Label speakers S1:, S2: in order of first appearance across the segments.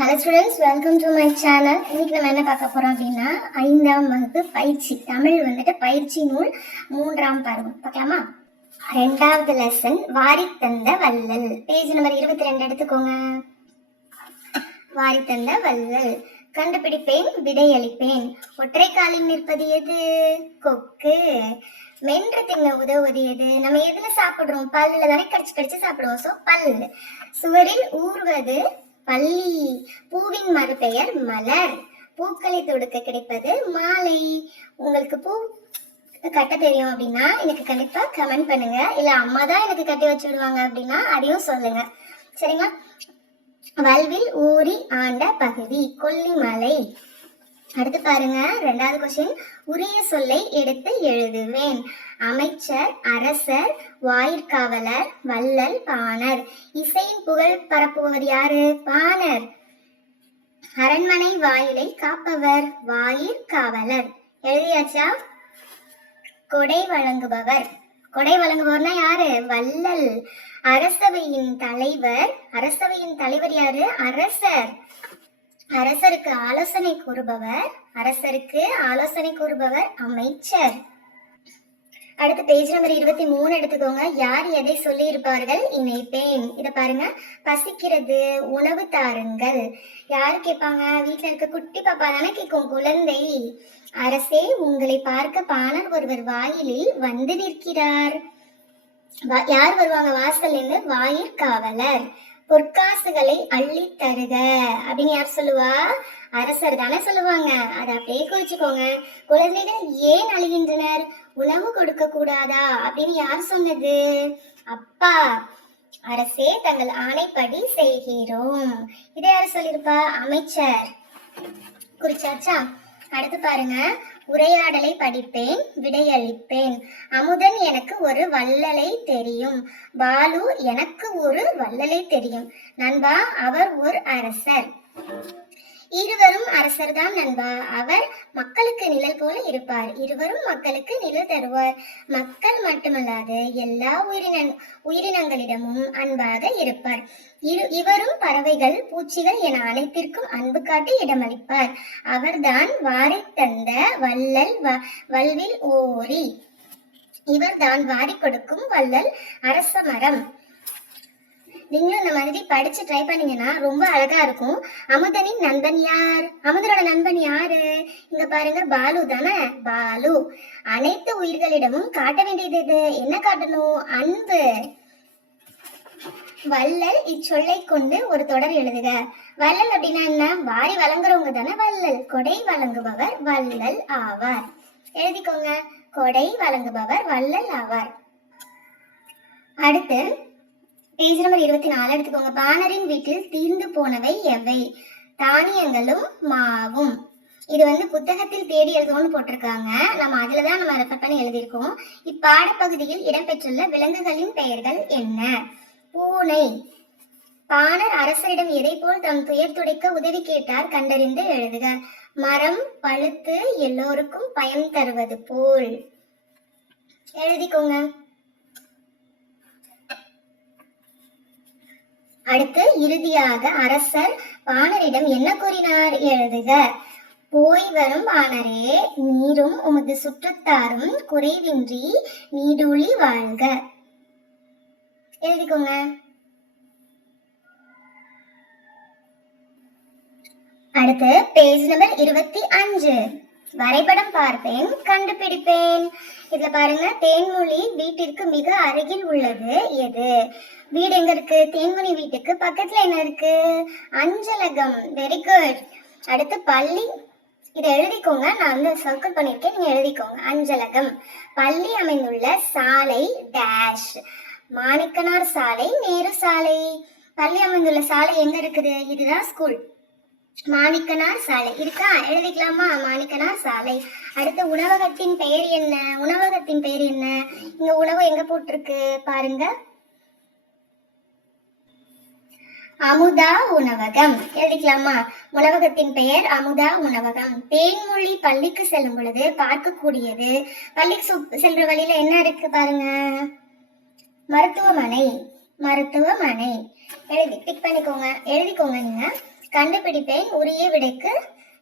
S1: Hello students welcome to my channel இன்னைக்கு நம்ம என்ன பார்க்க போறோம் அப்படின்னா ஐந்தாம் வகுப்பு பயிற்சி. தமிழ் வந்துட்டு பயிற்சி நூல் மூன்றாம் பருவம். பார்க்கலாமா? ரெண்டாவது லெசன் வாரி தந்த வள்ளல். பேஜ் நம்பர் இருபத்தி ரெண்டு எடுத்துக்கோங்க. வாரி தந்த வள்ளல். கண்டுபிடிப்பேன் விடையளிப்பேன். ஒற்றை காலில் நிற்பது எது? கொக்கு. மென்று தின்ன உதவுவது எது? நம்ம எதுல சாப்பிடுறோம்? பல்லுல தானே கடிச்சு கடிச்சு சாப்பிடுவோம். சோ பல் சுவரில் ஊறுவது பள்ளி. பூவின் மறுபெயர் மலர். பூக்களை தொடுக்க கிடைப்பது மாலை. உங்களுக்கு பூ கட்ட தெரியும் அப்படின்னா எனக்கு கண்டிப்பா கமெண்ட் பண்ணுங்க. இல்ல அம்மா தான் எனக்கு கட்டி வச்சு விடுவாங்க அப்படின்னா அதையும் சொல்லுங்க. சரிங்களா? வல்வில் ஊறி ஆண்ட பகுதி கொல்லிமலை அடுத்து பாருங்க ரெண்டாவது கொஸ்டின் உரிய சொல்லை எடுத்து எழுதுவேன். அமைச்சர் அரசர் வாயிற்காவலர் வள்ளல் பாணர். இசையின் புகழ் பரப்புவர் யாரு? பாணர். அரண்மனை வாயிலை காப்பவர் வாயிற்காவலர். எழுதியாச்சா? கொடை வழங்குபவர். கொடை வழங்குபவர்னா யாரு? வள்ளல். அரசவையின் தலைவர். அரசவையின் தலைவர் யாரு? அரசர். அரசருக்கு ஆலோசனை கூறுபவர் அரசருக்கு ஆலோசனை கூறுபவர் அமைச்சர். அடுத்து பேஜ் நம்பர் இருபத்தி மூணு எடுத்துக்கோங்க. யார் எதை சொல்லி இருப்பார்கள் இணைப்பேன். இத பாருங்க. பசிக்கிறது உணவு தாருங்கள். யாரு கேட்பாங்க? வீட்டுல இருக்க குட்டி பாப்பா தானே கேட்கும் குழந்தை. அரசே உங்களை பார்க்க பாணர் ஒருவர் வாயிலில் வந்து நிற்கிறார். வா- யார் வருவாங்க? வாசல் இருந்து வாயிற்காவலர் பொற்காசுகளை அள்ளி தருக அப்படின்னு யார் சொல்லுவா? அரசர் தானே சொல்லுவாங்க. அதை அப்படியே குறிச்சுக்கோங்க. குழந்தைகள் ஏன் அழுகின்றனர்? உணவு கொடுக்க கூடாதா? அப்படின்னு யார் சொன்னது? அப்பா அரசே தங்கள் ஆணைப்படி செய்கிறோம். இதை யார் சொல்லியிருப்பா? அமைச்சர். குறிச்சாச்சா? அடுத்து பாருங்க. உரையாடலை படிப்பேன் விடையளிப்பேன். அமுதன் எனக்கு ஒரு வள்ளலை தெரியும். பாலு எனக்கு ஒரு வள்ளலை தெரியும். நண்பா அவர் ஒரு அரசர். இருவரும் அரசர்தான் நண்பா. அவர் மக்களுக்கு நிழல் போல இருப்பார். இருவரும் மக்களுக்கு நிழல் தருவார். மக்கள் மட்டுமல்லாது எல்லா உயிரின உயிரினங்களிடமும் அன்பாக இருப்பார். இரு இவரும் பறவைகள் பூச்சிகள் என அனைத்திற்கும் அன்பு காட்டி இடமளிப்பார். அவர்தான் வாரி தந்த வள்ளல் வ- வல்வில் ஓரி. இவர்தான் வாரி கொடுக்கும் வள்ளல் அரச மரம் நீங்களும் இந்த மாதிரி படிச்சு ட்ரை பண்ணீங்கன்னா ரொம்ப அழகா இருக்கும். அமுதனின் நண்பன் யார்? அமுதனோட நண்பன் யாரு? இங்க பாருங்க பாலு தானே? பாலு. அனைத்து உயிர்களிடமும் காட்ட வேண்டியது இது என்ன காட்டணும்? அன்பு. வள்ளல் இச்சொல்லை கொண்டு ஒரு தொடர் எழுதுக. வள்ளல் அப்படின்னா என்ன? வாரி வழங்குறவங்க தானே வள்ளல். கொடை வழங்குபவர் வள்ளல் ஆவார். எழுதிக்கோங்க. கொடை வழங்குபவர் வள்ளல் ஆவார். அடுத்து பேஜ் நம்பர் இருபத்தி நாலு எடுத்துக்கோங்க. பாணரின் வீட்டில் தீர்ந்து போனவை எவை? தானியங்களும் மாவும். இது வந்து புத்தகத்தில் தேடி எழுதுவோம்னு போட்டிருக்காங்க. நம்ம அதுல தான் நம்ம ரெஃபர் பண்ணி எழுதியிருக்கோம். இப்பாடப்பகுதியில் இடம்பெற்றுள்ள விலங்குகளின் பெயர்கள் என்ன? பூனை. பாணர் அரசரிடம் எதை போல் தம் துயர் துடைக்க உதவி கேட்டார் கண்டறிந்து எழுதுக. மரம் பழுத்து எல்லோருக்கும் பயன் தருவது போல். எழுதிக்கோங்க. அடுத்து இறுதியாக அரசர் வானரிடம் என்ன கூறினார்? எழுதுக. போய் வரும் வானரே நீரும் உமது சுற்றத்தாரும் குறைவின்றி நீடூழி வாழ்க. எழுதிக்கோங்க. அடுத்து பேஜ் நம்பர் இருபத்தி அஞ்சு. வரைபடம் பார்ப்பேன் கண்டுபிடிப்பேன். இதுல பாருங்க தேன்மொழி வீட்டிற்கு மிக அருகில் உள்ளது. எது? வீடு எங்க இருக்கு? தேன்மொழி வீட்டுக்கு பக்கத்துல என்ன இருக்கு? அஞ்சலகம். வெரி குட் அடுத்து பள்ளி. இதை எழுதிக்கோங்க. நான் வந்து சர்க்கிள் பண்ணியிருக்கேன். நீங்க எழுதிக்கோங்க. அஞ்சலகம். பள்ளி அமைந்துள்ள சாலை டேஷ் மாணிக்கனார் சாலை நேரு சாலை. பள்ளி அமைந்துள்ள சாலை எங்க இருக்குது? இதுதான் ஸ்கூல் மாணிக்கனார் சாலை. இருக்கா? எழுதிக்கலாமா? மாணிக்கனார் சாலை. அடுத்து உணவகத்தின் பெயர் என்ன? உணவகத்தின் பெயர் என்ன? இங்க உணவு எங்க போட்டிருக்கு? பாருங்க. அமுதா உணவகம். எழுதிக்கலாமா? உணவகத்தின் பெயர் அமுதா உணவகம். தேன்மொழி பள்ளிக்கு செல்லும் பொழுது பார்க்கக்கூடியது. பள்ளிக்கு சு- செல்ற வழியில என்ன இருக்கு பாருங்க? மருத்துவமனை. மருத்துவமனை. எழுதி டிக் பண்ணிக்கோங்க. எழுதிக்கோங்க நீங்க. கண்டுபிடிப்பேன் உரிய விடைக்கு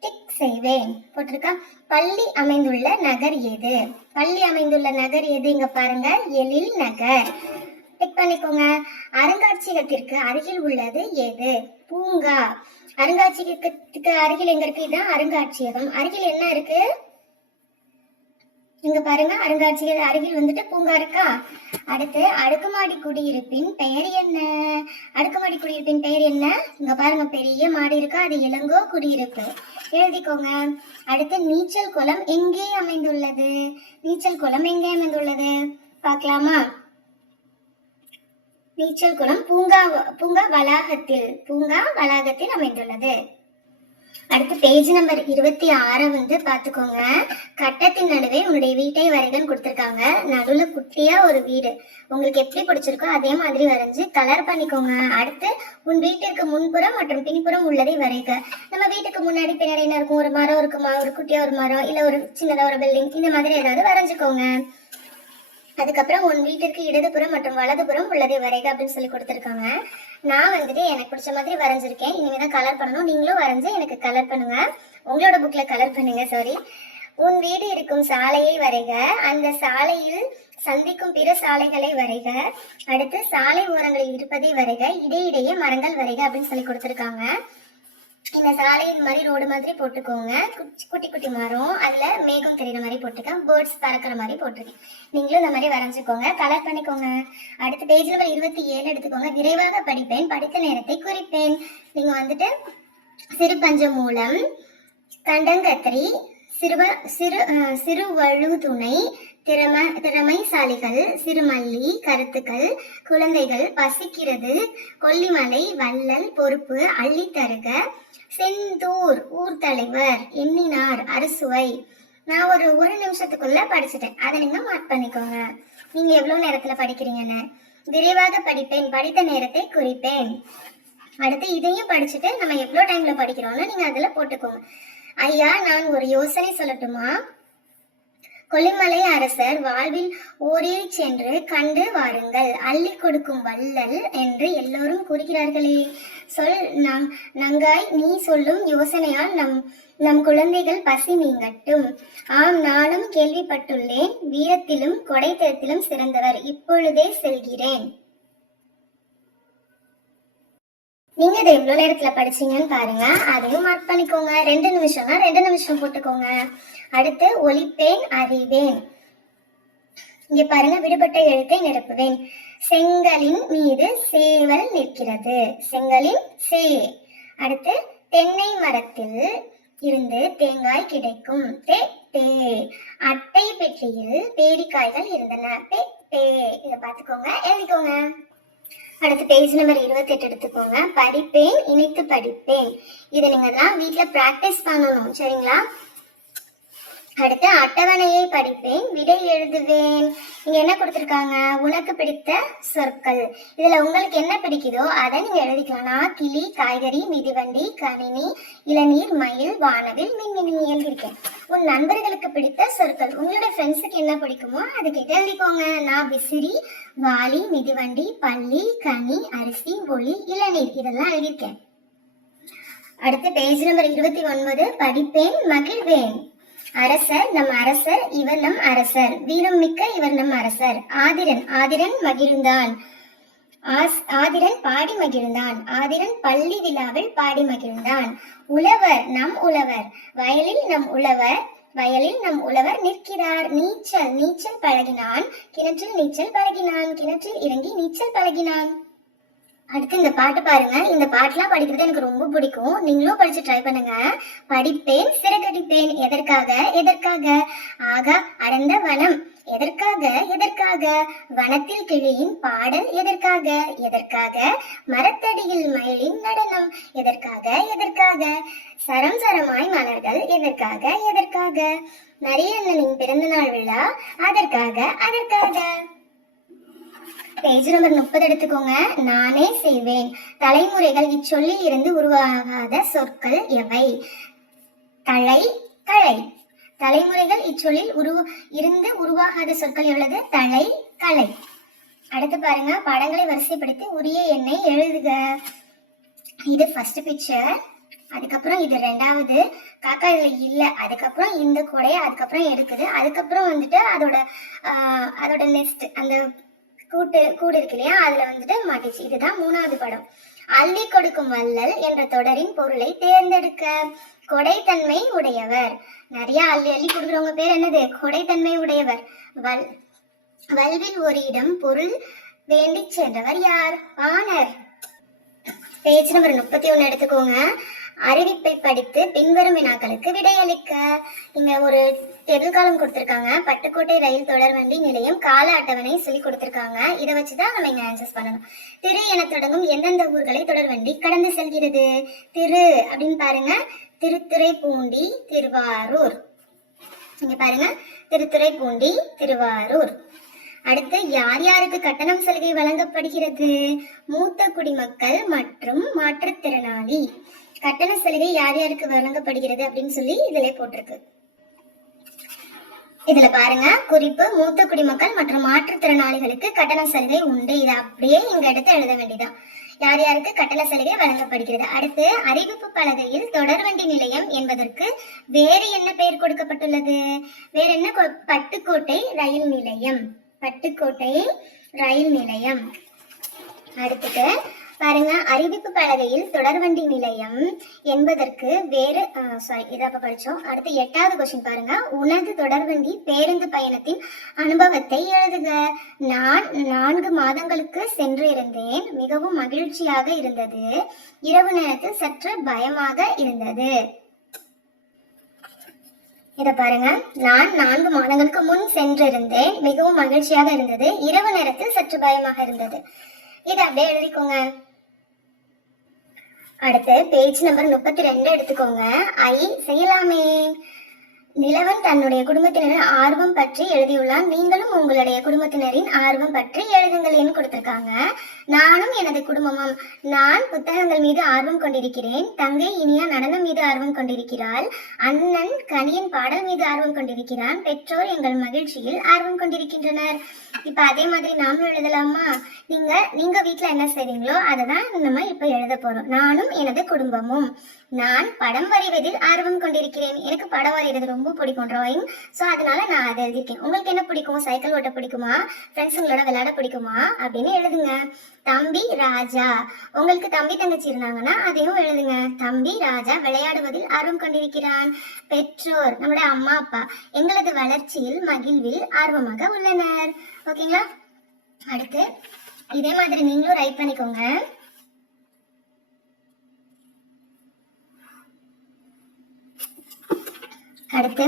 S1: டிக் செய்வேன். போட்டிருக்கா? பள்ளி அமைந்துள்ள நகர் எது? பள்ளி அமைந்துள்ள நகர் எது? இங்க பாருங்க எழில் நகர். டிக் பண்ணிக்கோங்க. அருங்காட்சியகத்திற்கு அருகில் உள்ளது எது? பூங்கா. அருங்காட்சியகத்துக்கு அருகில் எங்க இருக்கு? இதுதான் அருங்காட்சியகம். அருகில் என்ன இருக்கு? இங்க பாருங்க அருங்காட்சியக அருகில் வந்துட்டு பூங்கா இருக்கா அடுத்து அடுக்குமாடி குடியிருப்பின் பெயர் என்ன? அடுக்குமாடி குடியிருப்பின் பெயர் என்ன? இங்க பாருங்க பெரிய மாடி இருக்கா? அது இளங்கோ குடியிருப்பு. எழுதிக்கோங்க. அடுத்து நீச்சல் குளம் எங்கே அமைந்துள்ளது? நீச்சல் குளம் எங்கே அமைந்துள்ளது? பார்க்கலாமா? நீச்சல் குளம் பூங்கா பூங்கா வளாகத்தில் பூங்கா வளாகத்தில் அமைந்துள்ளது. அடுத்து பேஜ் நம்பர் இருபத்தி ஆறை வந்து பார்த்துக்கோங்க. கட்டத்தின் நடுவே உன்னுடைய வீட்டை வரைகன்னு கொடுத்துருக்காங்க. நடுவில் குட்டியா ஒரு வீடு. உங்களுக்கு எப்படி பிடிச்சிருக்கோ அதே மாதிரி வரைஞ்சு கலர் பண்ணிக்கோங்க. அடுத்து உன் வீட்டிற்கு முன்புறம் மற்றும் பின்புறம் உள்ளதை வரைக. நம்ம வீட்டுக்கு முன்னாடி பின்னாடி என்ன இருக்கும்? ஒரு மரம் இருக்குமா? ஒரு குட்டியா ஒரு மரம்? இல்லை ஒரு சின்னதா ஒரு பில்டிங் இந்த மாதிரி ஏதாவது வரைஞ்சுக்கோங்க. அதுக்கப்புறம் உன் வீட்டிற்கு இடதுபுறம் மற்றும் வலதுபுறம் உள்ளதை வரைக அப்படின்னு சொல்லி கொடுத்துருக்காங்க. நான் வந்துட்டு எனக்கு பிடிச்ச மாதிரி வரைஞ்சிருக்கேன். இனிமேதான் கலர் பண்ணணும். நீங்களும் வரைஞ்சு எனக்கு கலர் பண்ணுங்க. உங்களோட புக்ல கலர் பண்ணுங்க சாரி உன் வீடு இருக்கும் சாலையை வரைக. அந்த சாலையில் சந்திக்கும் பிற சாலைகளை வரைக. அடுத்து சாலை ஓரங்களில் இருப்பதை வரைக. இடையிடையே மரங்கள் வரைக அப்படின்னு சொல்லி கொடுத்துருக்காங்க. இந்த சாலை மாதிரி ரோடு மாதிரி போட்டுக்கோங்க. குட்டி குட்டி மரம். அதுல மேகம் தெரிகிற மாதிரி போட்டுக்கேன் பேர்ட்ஸ் பறக்கிற மாதிரி போட்டிருக்கேன் நீங்களும் இந்த மாதிரி வரைஞ்சுக்கோங்க. கலர் பண்ணிக்கோங்க. அடுத்த பேஜ் நம்பர் இருபத்தி ஏழு எடுத்துக்கோங்க. விரைவாக படிப்பேன். படித்த நேரத்தை குறிப்பேன். நீங்க வந்துட்டு சிறு பஞ்சம் மூலம் கண்டங்கத்திரி சிறுவ சிறு சிறுவழுதுணை திறமை திறமைசாலிகள் சிறுமல்லி கருத்துக்கள் குழந்தைகள் பசிக்கிறது கொல்லிமலை வள்ளல் பொறுப்பு அள்ளித்தருக செந்தூர் ஊர் தலைவர் எண்ணினார் அறுசுவை. நான் ஒரு ஒரு நிமிஷத்துக்குள்ள படிச்சுட்டேன். அதை நீங்க மார்க் பண்ணிக்கோங்க. நீங்க எவ்வளவு நேரத்துல படிக்கிறீங்கன்னு? விரைவாக படிப்பேன். படித்த நேரத்தை குறிப்பேன். அடுத்து இதையும் படிச்சுட்டு நம்ம எவ்வளோ டைம்ல படிக்கிறோம்னு நீங்க அதுல போட்டுக்கோங்க. ஐயா நான் ஒரு யோசனை சொல்லட்டுமா? கொல்லிமலை அரசர் வாழ்வில் ஓரில் சென்று கண்டு வாருங்கள் அள்ளி கொடுக்கும் வள்ளல் என்று எல்லோரும் கூறுகிறார்களே. சொல் நங் நங்காய் நீ சொல்லும் யோசனையால் நம் நம் குழந்தைகள் பசி நீங்கட்டும். ஆம் நானும் கேள்விப்பட்டுள்ளேன் வீரத்திலும் கொடைத்தரத்திலும் சிறந்தவர் இப்பொழுதே செல்கிறேன். நீங்க இதை எவ்வளவு நேரத்துல படிச்சீங்கன்னு பாருங்க. அதையும் மார்க் பண்ணிக்கோங்க. ரெண்டு நிமிஷம்னா ரெண்டு நிமிஷம் போட்டுக்கோங்க. அடுத்து ஒலிப்பேன் அறிவேன். இங்க பாருங்க விடுபட்ட எழுத்தை நிரப்புவேன். செங்கலின் மீது சேவல் நிற்கிறது. செங்கலின் சே. அடுத்து தென்னை மரத்தில் இருந்து தேங்காய் கிடைக்கும். தே தே. அட்டை பெட்டியில் பேரிக்காய்கள் இருந்தன. பே பே இதை பார்த்துக்கோங்க. எழுதிக்கோங்க. அடுத்து பேஜ் நம்பர் இருபத்தெட்டு எடுத்துக்கோங்க. படிப்பேன் இணைத்து படிப்பேன். இதை நீங்க தான் வீட்ல பிராக்டிஸ் பண்ணணும் சரிங்களா? அடுத்து அட்டவணையை படிப்பேன். விடை எழுதுவேன். இங்க என்ன கொடுத்துருக்காங்க? உனக்கு பிடித்த சொற்கள். இதுல உங்களுக்கு என்ன பிடிக்குதோ அதை நீங்க எழுதிக்கலாம். நான் கிளி காய்கறி மிதிவண்டி கணினி இளநீர் மயில் வானவில் மின்மினி எழுதியிருக்கேன். உன் நண்பர்களுக்கு பிடித்த சொற்கள். உங்களோட ஃப்ரெண்ட்ஸுக்கு என்ன பிடிக்குமோ அது கேட்டு எழுதிக்கோங்க. நான் விசிறி வாளி மிதிவண்டி பள்ளி கனி அரிசி ஒளி இளநீர். இதெல்லாம் எழுதியிருக்கேன். அடுத்து பேஜ் நம்பர் இருபத்தி ஒன்பது. படிப்பேன் மகிழ்வேன். அரசர் நம் அரசர் இவர் நம் அரசர். வீரம் மிக்க இவர் நம் அரசர். ஆதிரன் ஆதிரன் மகிழ்ந்தான் ஆஸ்- ஆதிரன் பாடி மகிழ்ந்தான். ஆதிரன் பள்ளி விழாவில் பாடி மகிழ்ந்தான். உழவர் நம் உழவர். வயலில் நம் உழவர் வயலில் நம் உழவர் நிற்கிறார். நீச்சல் நீச்சல் பழகினான். கிணற்றில் நீச்சல் பழகினான். கிணற்றில் இறங்கி நீச்சல் பழகினான். அடுத்து இந்த பாட்டு பாருங்க. இந்த பாட்டுலாம் படிக்கிறது எனக்கு ரொம்ப பிடிக்கும். நீங்களும் படிச்சு ட்ரை பண்ணுங்க. படிப்பேன் சிறகடிப்பேன். எதற்காக? எதற்காக? ஆகா அடர்ந்த வனம். எதற்காக? எதற்காக? வனத்தில் கிளியின் பாடல் எதற்காக? எதற்காக? மரத்தடியில் மயிலின் நடனம் எதற்காக? எதற்காக? சரம் சரமாய் மலர்கள் எதற்காக? எதற்காக? நரியண்ணனின் பிறந்தநாள் விழா அதற்காக அதற்காக. பேஜ் நம்பர் முப்பது எடுத்துக்கோங்க. நானே செய்வேன். தலைமுறைகள் இச்சொல்லில் இருந்து உருவாகாத சொற்கள் எவை? தலை கலை தலைமுறைகள் இச்சொல்லில் உரு இருந்து உருவாகாத சொற்கள் எவ்வளவு? தலை கலை அடுத்து பாருங்க. படங்களை வரிசைப்படுத்தி உரிய எண்ணை எழுதுக. இது ஃபர்ஸ்ட் பிக்சர் அதுக்கப்புறம் இது ரெண்டாவது. காக்கா இதுல இல்ல. அதுக்கப்புறம் இந்த கூடைய அதுக்கப்புறம் எடுக்குது. அதுக்கப்புறம் வந்துட்டு அதோட ஆஹ், அதோட நெஸ்ட் அந்த கூட்டு கூடு இருக்கு இல்லையா அதுல வந்துட்டு மாட்டிச்சு இதுதான் மூணாவது படம். அள்ளி கொடுக்கும் வள்ளல் என்ற தொடரின் பொருளை தேர்ந்தெடுக்க கொடைத்தன்மை உடையவர். நிறைய அள்ளி அள்ளி கொடுக்குறவங்க பேர் என்னது? கொடைத்தன்மை உடையவர். வல் வல்வில் ஒரு இடம் பொருள் வேண்டி சென்றவர் யார்? வானர் பேஜ் நம்பர் முப்பத்தி ஒன்னு எடுத்துக்கோங்க. அறிவிப்பை படித்து பின்வரும் வினாக்களுக்கு விடையளிக்க. இங்க ஒரு எதிர்காலம் கொடுத்திருக்காங்க. பட்டுக்கோட்டை ரயில் தொடர்வண்டி நிலையம் கால அட்டவணை சொல்லி கொடுத்திருக்காங்க. இதை வச்சுதான் நம்ம இங்க ஆன்சர்ஸ் பண்ணணும். திரு என தொடங்கும் எந்தெந்த ஊர்களை தொடர்வண்டி கடந்து செல்கிறது? திரு அப்படின்னு பாருங்க. திருத்துறைப்பூண்டி திருவாரூர். இங்க பாருங்க. திருத்துறைப்பூண்டி திருவாரூர். அடுத்து யார் யாருக்கு கட்டணம் சலுகை வழங்கப்படுகிறது? மூத்த குடிமக்கள் மற்றும் மாற்றுத்திறனாளி. கட்டண சலுகை யார் யாருக்கு வழங்கப்படுகிறது அப்படின்னு சொல்லி இதுல போட்டிருக்கு. இதுல பாருங்க குறிப்பு மூத்த குடிமக்கள் மற்றும் மாற்றுத்திறனாளிகளுக்கு கட்டண சலுகை உண்டு. இதை அப்படியே இங்க எடுத்து எழுத வேண்டியதான் யார் யாருக்கு கட்டண சலுகை வழங்கப்படுகிறது? அடுத்து அறிவிப்பு பலகையில் தொடர்வண்டி நிலையம் என்பதற்கு வேறு என்ன பெயர் கொடுக்கப்பட்டுள்ளது? வேற என்ன பட்டுக்கோட்டை ரயில் நிலையம். பட்டுக்கோட்டை ரயில் நிலையம். அடுத்துட்டு பாருங்க அறிவிப்பு பலகையில் தொடர்வண்டி நிலையம் என்பதற்கு வேறு சாரி இதை அப்போ படிச்சோம். அடுத்து எட்டாவது கொஸ்டின் பாருங்க. உனது தொடர்வண்டி பேருந்து பயணத்தின் அனுபவத்தை எழுதுக. நான் நான்கு மாதங்களுக்கு சென்று இருந்தேன். மிகவும் மகிழ்ச்சியாக இருந்தது. இரவு நேரத்தில் சற்று பயமாக இருந்தது. இதை பாருங்க. நான் நான்கு மாதங்களுக்கு முன் சென்றிருந்தேன். மிகவும் மகிழ்ச்சியாக இருந்தது. இரவு நேரத்தில் சற்று பயமாக இருந்தது. இதை அப்படியே எழுதிக்கோங்க. அடுத்து பேஜ் நம்பர் முப்பத்தி ரெண்டு எடுத்துக்கோங்க. ஐ செய்யலாமே. நிலவன் தன்னுடைய குடும்பத்தினரின் ஆர்வம் பற்றி எழுதியுள்ளான். நீங்களும் உங்களுடைய குடும்பத்தினரின் ஆர்வம் பற்றி எழுதுங்களேன்னு கொடுத்திருக்காங்க. நானும் எனது குடும்பமும். நான் புத்தகங்கள் மீது ஆர்வம் கொண்டிருக்கிறேன். தங்கை இனியா நடனம் மீது ஆர்வம் கொண்டிருக்கிறாள். அண்ணன் கனியன் பாடல் மீது ஆர்வம் கொண்டிருக்கிறான். பெற்றோர் எங்கள் மகிழ்ச்சியில் ஆர்வம் கொண்டிருக்கின்றனர். இப்ப அதே மாதிரி நாமளும் எழுதலாமா? நீங்க நீங்க வீட்டுல என்ன செய்றீங்களோ அதை தான் நம்ம இப்ப எழுத போறோம். நானும் எனது குடும்பமும். நான் படம் வரைவதில் ஆர்வம் கொண்டிருக்கிறேன். எனக்கு படம் வரைகிறது ரொம்ப பிடிக்கும் டிராயிங் ஸோ அதனால நான் அதை எழுதியிருக்கேன். உங்களுக்கு என்ன பிடிக்கும்? சைக்கிள் ஓட்ட பிடிக்குமா? ஃப்ரெண்ட்ஸுங்களோட விளையாட பிடிக்குமா? அப்படின்னு எழுதுங்க. தம்பி ராஜா. உங்களுக்கு தம்பி தங்கச்சி இருந்தாங்கன்னா அதையும் எழுதுங்க. தம்பி ராஜா விளையாடுவதில் ஆர்வம் கொண்டிருக்கிறான். பெற்றோர் நம்மளோட அம்மா அப்பா எங்களது வளர்ச்சியில் மகிழ்வில் ஆர்வமாக உள்ளனர். ஓகேங்களா? அடுத்து இதே மாதிரி நீங்களும் ரைட் பண்ணிக்கோங்க. அடுத்து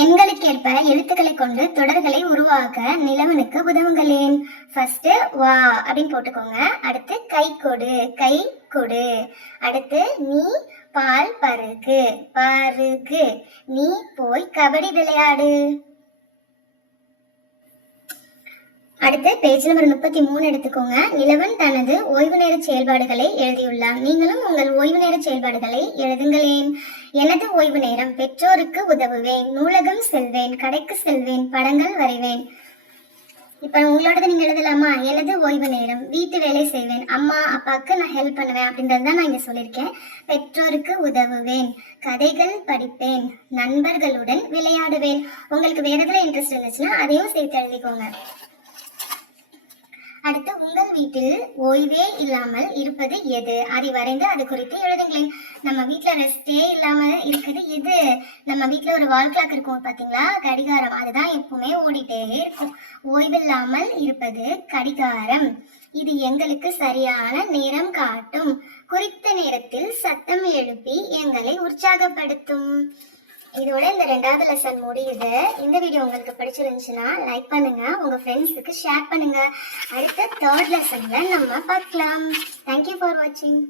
S1: எண்களுக்கேற்ப எழுத்துக்களை கொண்டு தொடர்களை உருவாக்க நிலவனுக்கு உதவுங்களேன். ஃபர்ஸ்ட் வா அப்படின்னு போட்டுக்கோங்க. அடுத்து கை கொடு கை கொடு. அடுத்து நீ பால் பருகு பருகு நீ போய் கபடி விளையாடு. அடுத்து பேஜ் நம்பர் முப்பத்தி மூணு எடுத்துக்கோங்க. நிலவன் தனது ஓய்வு நேர செயல்பாடுகளை எழுதியுள்ளார். நீங்களும் உங்கள் ஓய்வு நேர செயல்பாடுகளை எழுதுங்களேன். எனது ஓய்வு நேரம் பெற்றோருக்கு உதவுவேன். நூலகம் செல்வேன். கடைக்கு செல்வேன். படங்கள் வரைவேன். இப்ப உங்களோடது நீங்க எழுதலாமா? எனது ஓய்வு நேரம் வீட்டு வேலை செய்வேன். அம்மா அப்பாவுக்கு நான் ஹெல்ப் பண்ணுவேன் அப்படின்றது தான் நான் இங்க சொல்லியிருக்கேன். பெற்றோருக்கு உதவுவேன். கதைகள் படிப்பேன். நண்பர்களுடன் விளையாடுவேன். உங்களுக்கு வேறு எதுல இன்ட்ரெஸ்ட் இருந்துச்சுன்னா அதையும் சேர்த்து எழுதிக்கோங்க. அடுத்து உங்கள் வீட்டில் ஓய்வே இல்லாமல் இருப்பது எது? அதை வரைந்து அது குறித்து எழுதுங்களேன். நம்ம வீட்ல ரெஸ்டே இல்லாம இருக்குது எது? நம்ம வீட்ல ஒரு வால் கிளாக் இருக்கும் பாத்தீங்களா கடிகாரம். அதுதான் எப்பவுமே ஓடிட்டே இருக்கும். ஓய்வில்லாமல் இருப்பது கடிகாரம். இது எங்களுக்கு சரியான நேரம் காட்டும். குறித்த நேரத்தில் சத்தம் எழுப்பி எங்களை உற்சாகப்படுத்தும். இதோட இந்த ரெண்டாவது லெசன் முடியுது. இந்த வீடியோ உங்களுக்கு பிடிச்சிருந்துச்சுன்னா லைக் பண்ணுங்க. உங்க ஃப்ரெண்ட்ஸுக்கு ஷேர் பண்ணுங்க. அடுத்த தேர்ட் லெசன்ல நம்ம பார்க்கலாம். தேங்க்யூ ஃபார் வாட்சிங்